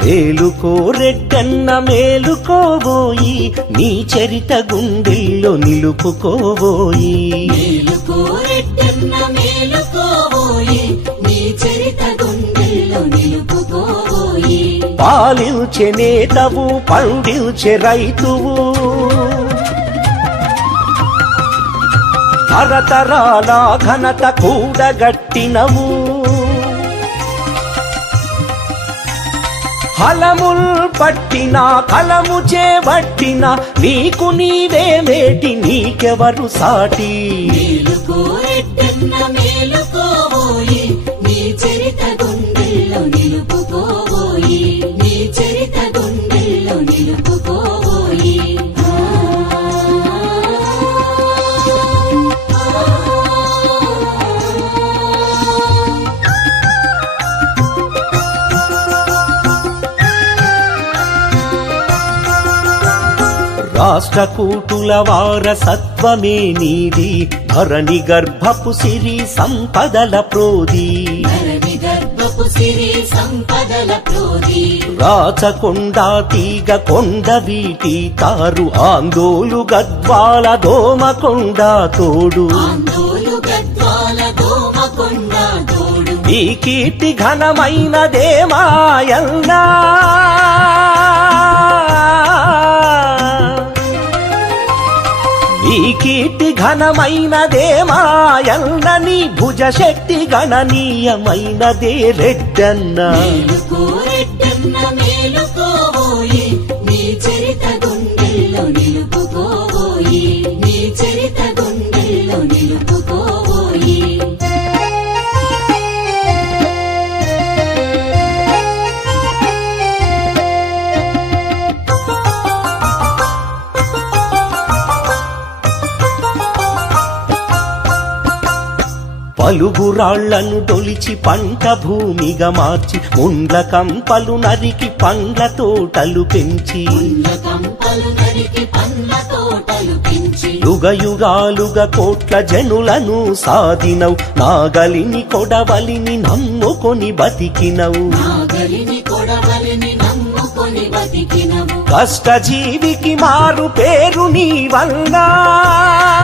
మేలుకో రెడ్డన్న మేలుకోబోయి నీ చరిత గుండెల్లో నిలుపుకోబోయి మేలుకో రెడ్డన్న మేలుకోబోయి నీ చరిత గుండెల్లో నిలుపుకోబోయి పాలించే నేతవు పండించే రైతువు తరతరాల ఘనత కూడగట్టినవు హలముల్ పట్టిన కలము చేబట్టిన నీకు నీవే మేటి నీకెవరు సాటి మేలుకో రెడ్డన్న మేలుకోబోయి నీ చరిత గుండెల్లో నిలుపుకోబోయి నీ చరిత గుండెల్లో నిలుపుకోబోయి రాష్ట్రకూటుల వారసత్వమే నీది ధరణి గర్భపు సిరి సంపదల ప్రోది ధరణి గర్భపు సిరి సంపదల ప్రోది రాచకొండ తీగ కొండ వీటి తారు ఆందోలు గద్వాల దోమకొండ తోడు ఆందోలు గద్వాల దోమకొండ తోడు ఈ కీర్తి ఘనమైనదే మాయల్లా ఈ కీర్తి ఘనమైనదే మాయన్న నీ భుజ శక్తి గణనీయమైనదే రెడ్డన్న మేలుకో రెడ్డన్న మేలుకోబోయి నీ చరిత గుండెల్లో నిలుపుకోబోయి నీ చరిత గుండెల్లో నిలుపుకోబోయి పలుగురాళ్లను తొలిచి పంట భూమిగా మార్చి ముండ్ల కంపలు నరికి పండ్ల తోటలు పెంచి పండ్ల కంపలు నరికి పండ్ల తోటలు పెంచి యుగయుగాలుగా కోట్ల జనులను సాధినవు నాగలిని కొడవలిని నమ్ముకొని బతికినవు నాగలిని కొడవలిని నమ్ముకొని బతికినవు కష్టజీవికి మారు పేరు నీ వల్ల